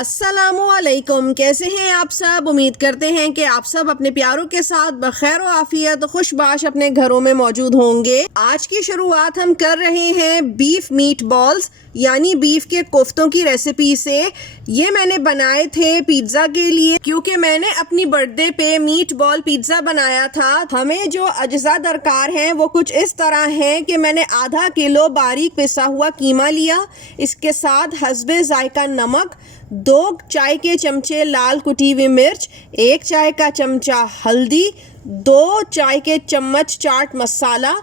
अस्सलामुअलैकुम। कैसे हैं आप सब? उम्मीद करते हैं कि आप सब अपने प्यारों के साथ बखैर आफियत खुशबाश अपने घरों में मौजूद होंगे। आज की शुरुआत हम कर रहे हैं बीफ मीट बॉल्स यानी बीफ के कोफ्तों की रेसिपी से। ये मैंने बनाए थे पिज्ज़ा के लिए, क्योंकि मैंने अपनी बर्थडे पे मीट बॉल पिज्ज़ा बनाया था। हमें जो अज्जा दरकार हैं वो कुछ इस तरह हैं कि मैंने आधा किलो बारीक पिसा हुआ कीमा लिया, इसके साथ हस्बे जायका नमक, 2 चाय के चमचे लाल कुटी हुई मिर्च, 1 चाय का चमचा हल्दी, 2 चाय के चम्मच चाट मसाला,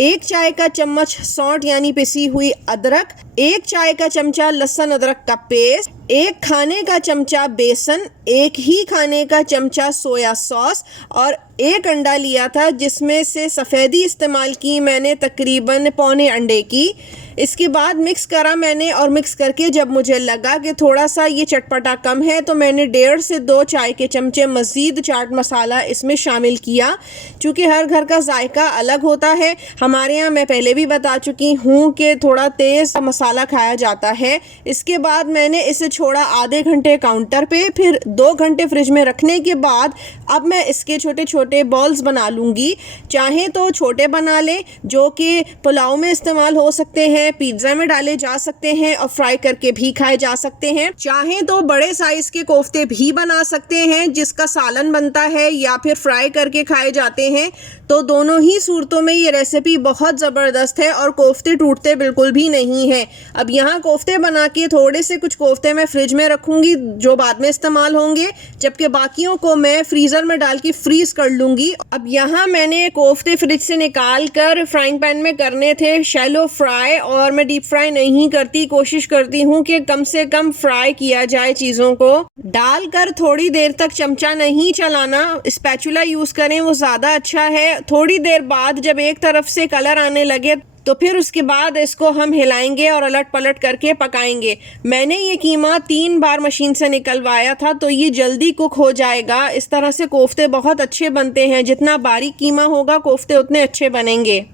1 चाय का चम्मच सौंठ यानी पिसी हुई अदरक, 1 चाय का चमचा लहसुन अदरक का पेस्ट, 1 खाने का चमचा बेसन, 1 ही खाने का चमचा सोया सॉस और 1 अंडा लिया था, जिसमें से सफ़ेदी इस्तेमाल की मैंने तकरीबन पौने अंडे की। इसके बाद मिक्स करा मैंने और मिक्स करके जब मुझे लगा कि थोड़ा सा ये चटपटा कम है तो मैंने 1.5 से 2 चाय के चमचे मज़ीद चाट मसाला इसमें शामिल किया। चूँकि हर घर का जायका अलग होता है, हमारे यहाँ मैं पहले भी बता चुकी हूँ कि थोड़ा तेज़ मसाला खाया जाता है। इसके बाद मैंने इसे छोड़ा आधे घंटे काउंटर पे, फिर 2 घंटे फ्रिज में रखने के बाद अब मैं इसके छोटे छोटे बॉल्स बना लूँगी। चाहें तो छोटे बना लें जो कि पुलाव में इस्तेमाल हो सकते हैं, पिज्ज़ा में डाले जा सकते हैं और फ्राई करके भी खाए जा सकते हैं। चाहें तो बड़े साइज के कोफ्ते भी बना सकते हैं जिसका सालन बनता है या फिर फ्राई करके खाए जाते हैं। तो दोनों ही सूरतों में ये रेसिपी बहुत ज़बरदस्त है और कोफ्ते टूटते बिल्कुल भी नहीं है। अब यहाँ कोफ्ते बना के थोड़े से कुछ कोफ्ते मैं फ्रिज में रखूँगी जो बाद में इस्तेमाल होंगे, जबकि बाकियों को मैं फ्रीज़र में डाल के फ्रीज़ कर लूँगी। अब यहाँ मैंने कोफ्ते फ्रिज से निकाल कर फ्राइंग पैन में करने थे शैलो फ्राई, और मैं डीप फ्राई नहीं करती, कोशिश करती हूँ कि कम से कम फ्राई किया जाए। चीज़ों को डालकर थोड़ी देर तक चमचा नहीं चलाना, स्पैचुला यूज़ करें, वो ज़्यादा अच्छा है। थोड़ी देर बाद जब एक तरफ से कलर आने लगे तो फिर उसके बाद इसको हम हिलाएंगे और अलट पलट करके पकाएंगे। मैंने ये कीमा 3 बार मशीन से निकलवाया था तो ये जल्दी कुक हो जाएगा। इस तरह से कोफ्ते बहुत अच्छे बनते हैं, जितना बारीक कीमा होगा कोफ्ते उतने अच्छे बनेंगे।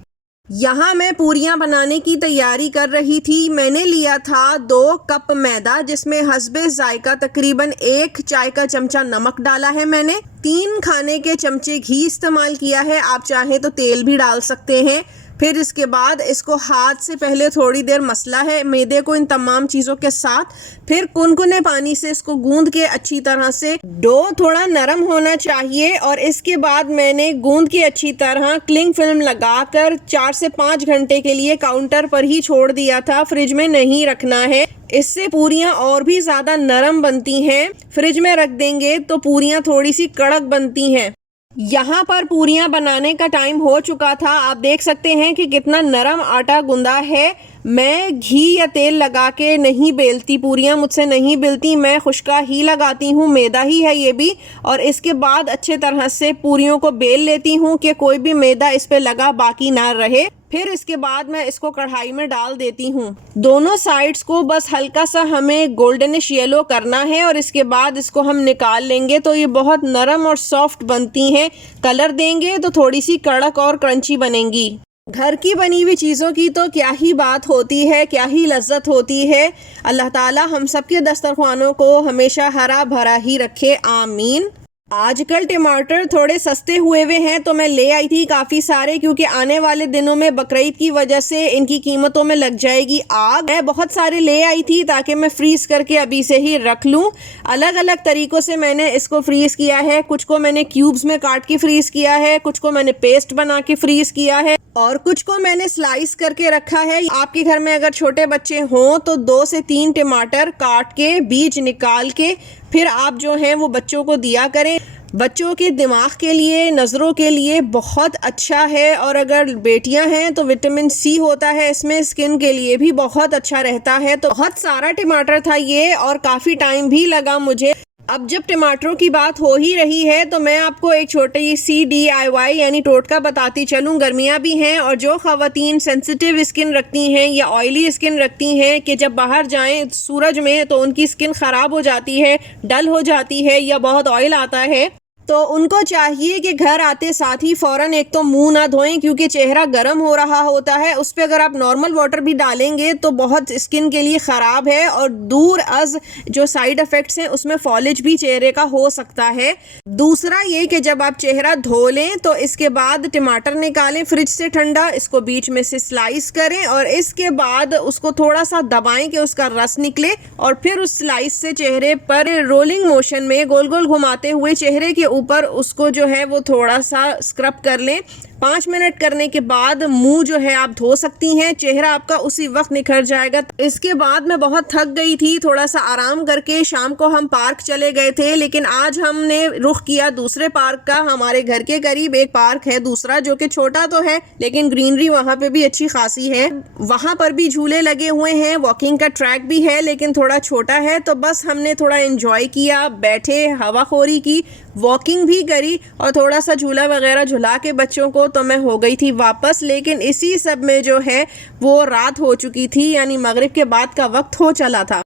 यहाँ मैं पूरियाँ बनाने की तैयारी कर रही थी। मैंने लिया था 2 कप मैदा, जिसमें हस्बे जायका तकरीबन 1 चाय का चमचा नमक डाला है मैंने, 3 खाने के चमचे घी इस्तेमाल किया है, आप चाहें तो तेल भी डाल सकते हैं। फिर इसके बाद इसको हाथ से पहले थोड़ी देर मसला है मैदे को इन तमाम चीज़ों के साथ, फिर कुनकुने पानी से इसको गूंद के अच्छी तरह से, डो थोड़ा नरम होना चाहिए, और इसके बाद मैंने गूंद के अच्छी तरह क्लिंग फिल्म लगाकर 4 से 5 घंटे के लिए काउंटर पर ही छोड़ दिया था, फ्रिज में नहीं रखना है। इससे पूरियाँ और भी ज़्यादा नरम बनती हैं। फ्रिज में रख देंगे तो पूरियाँ थोड़ी सी कड़क बनती हैं। यहाँ पर पूरियाँ बनाने का टाइम हो चुका था। आप देख सकते हैं कि कितना नरम आटा गूंदा है। मैं घी या तेल लगा के नहीं बेलती, पूरियाँ मुझसे नहीं बेलती, मैं खुश्का ही लगाती हूँ, मैदा ही है ये भी। और इसके बाद अच्छे तरह से पूरियों को बेल लेती हूँ कि कोई भी मैदा इस पे लगा बाकी ना रहे। फिर इसके बाद मैं इसको कढ़ाई में डाल देती हूँ। दोनों साइड्स को बस हल्का सा हमें गोल्डनिश येलो करना है और इसके बाद इसको हम निकाल लेंगे तो ये बहुत नरम और सॉफ्ट बनती हैं। कलर देंगे तो थोड़ी सी कड़क और क्रंची बनेंगी। घर की बनी हुई चीज़ों की तो क्या ही बात होती है, क्या ही लज्जत होती है। अल्लाह ताला हम सबके दस्तरखानों को हमेशा हरा भरा ही रखे, आमीन। आजकल टमाटर थोड़े सस्ते हुए हैं तो मैं ले आई थी काफ़ी सारे, क्योंकि आने वाले दिनों में बकरीद की वजह से इनकी कीमतों में लग जाएगी आग। मैं बहुत सारे ले आई थी ताकि मैं फ्रीज़ करके अभी से ही रख लूँ। अलग अलग तरीक़ों से मैंने इसको फ्रीज़ किया है। कुछ को मैंने क्यूब्स में काट के फ्रीज़ किया है, कुछ को मैंने पेस्ट बना के फ्रीज़ किया है और कुछ को मैंने स्लाइस करके रखा है। आपके घर में अगर छोटे बच्चे हों तो 2 से 3 टमाटर काट के बीज निकाल के फिर आप जो हैं वो बच्चों को दिया करें। बच्चों के दिमाग के लिए, नज़रों के लिए बहुत अच्छा है। और अगर बेटियां हैं तो विटामिन सी होता है इसमें, स्किन के लिए भी बहुत अच्छा रहता है। तो बहुत सारा टमाटर था ये और काफ़ी टाइम भी लगा मुझे। अब जब टमाटरों की बात हो ही रही है तो मैं आपको एक छोटी सी DIY यानी टोटका बताती चलूँ। गर्मियाँ भी हैं और जो ख़वातीन सेंसिटिव स्किन रखती हैं या ऑयली स्किन रखती हैं कि जब बाहर जाएं सूरज में तो उनकी स्किन ख़राब हो जाती है, डल हो जाती है या बहुत ऑयल आता है, तो उनको चाहिए कि घर आते साथ ही फ़ौरन एक तो मुंह ना धोएं, क्योंकि चेहरा गर्म हो रहा होता है। उस पर अगर आप नॉर्मल वाटर भी डालेंगे तो बहुत स्किन के लिए ख़राब है, और दूर अज़ जो साइड इफ़ेक्ट्स हैं उसमें फॉलिज भी चेहरे का हो सकता है। दूसरा ये कि जब आप चेहरा धो लें तो इसके बाद टमाटर निकालें फ्रिज से ठंडा, इसको बीच में से स्लाइस करें और इसके बाद उसको थोड़ा सा दबाएं कि उसका रस निकले, और फिर उस स्लाइस से चेहरे पर रोलिंग मोशन में गोल गोल घुमाते हुए चेहरे के ऊपर उसको जो है वो थोड़ा सा स्क्रब कर लें। 5 मिनट करने के बाद मुंह जो है आप धो सकती हैं, चेहरा आपका उसी वक्त निखर जाएगा। इसके बाद मैं बहुत थक गई थी, थोड़ा सा आराम करके शाम को हम पार्क चले गए थे, लेकिन आज हमने रुख किया दूसरे पार्क का। हमारे घर के करीब एक पार्क है दूसरा, जो कि छोटा तो है लेकिन ग्रीनरी वहाँ पे भी अच्छी खासी है। वहाँ पर भी झूले लगे हुए हैं, वॉकिंग का ट्रैक भी है लेकिन थोड़ा छोटा है। तो बस हमने थोड़ा एंजॉय किया, बैठे, हवाखोरी की, वॉकिंग भी करी और थोड़ा सा झूला वगैरह झुला के बच्चों को तो मैं हो गई थी वापस। लेकिन इसी सब में जो है वो रात हो चुकी थी, यानी मगरिब के बाद का वक्त हो चला था।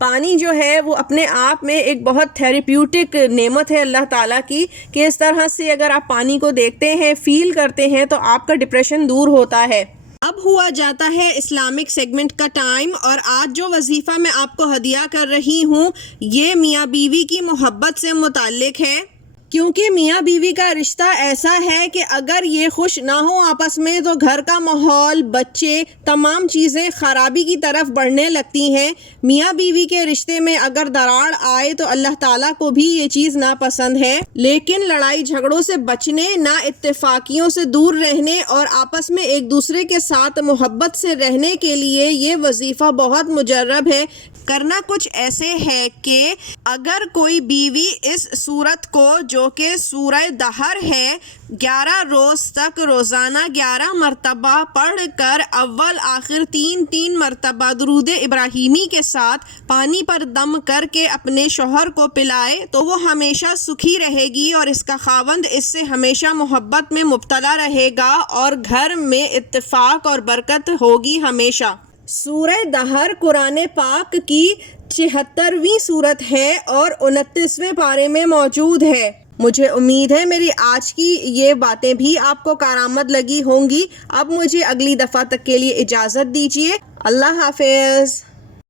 पानी जो है वो अपने आप में एक बहुत थेरेप्यूटिक नेमत है अल्लाह ताला की, कि इस तरह से अगर आप पानी को देखते हैं, फील करते हैं, तो आपका डिप्रेशन दूर होता है। अब हुआ जाता है इस्लामिक सेगमेंट का टाइम, और आज जो वजीफ़ा मैं आपको हदिया कर रही हूँ ये मियाँ बीवी की मोहब्बत से मुताल्लिक है। क्योंकि मियाँ बीवी का रिश्ता ऐसा है कि अगर ये खुश ना हो आपस में तो घर का माहौल, बच्चे, तमाम चीज़ें ख़राबी की तरफ बढ़ने लगती हैं। मियाँ बीवी के रिश्ते में अगर दरार आए तो अल्लाह ताला को भी ये चीज़ नापसंद है। लेकिन लड़ाई झगड़ों से बचने, ना इत्तेफाकियों से दूर रहने और आपस में एक दूसरे के साथ मोहब्बत से रहने के लिए ये वजीफ़ा बहुत मुजर्रब है। करना कुछ ऐसे है कि अगर कोई बीवी इस सूरत को, जो कि सूरह दहर है, 11 रोज़ तक रोज़ाना 11 मरतबा पढ़ कर अव्वल आखिर 3-3 मरतबा दुरूद इब्राहीमी के साथ पानी पर दम करके अपने शौहर को पिलाए तो वो हमेशा सुखी रहेगी और इसका खावंद इससे हमेशा मोहब्बत में मुब्तला रहेगा और घर में इत्तेफाक और बरकत होगी हमेशा। सूरह दहर कुरान पाक की 76वीं सूरत है और 29वें पारे में मौजूद है। मुझे उम्मीद है मेरी आज की ये बातें भी आपको कारआमद लगी होंगी। अब मुझे अगली दफ़ा तक के लिए इजाज़त दीजिए। अल्लाह हाफ़िज़।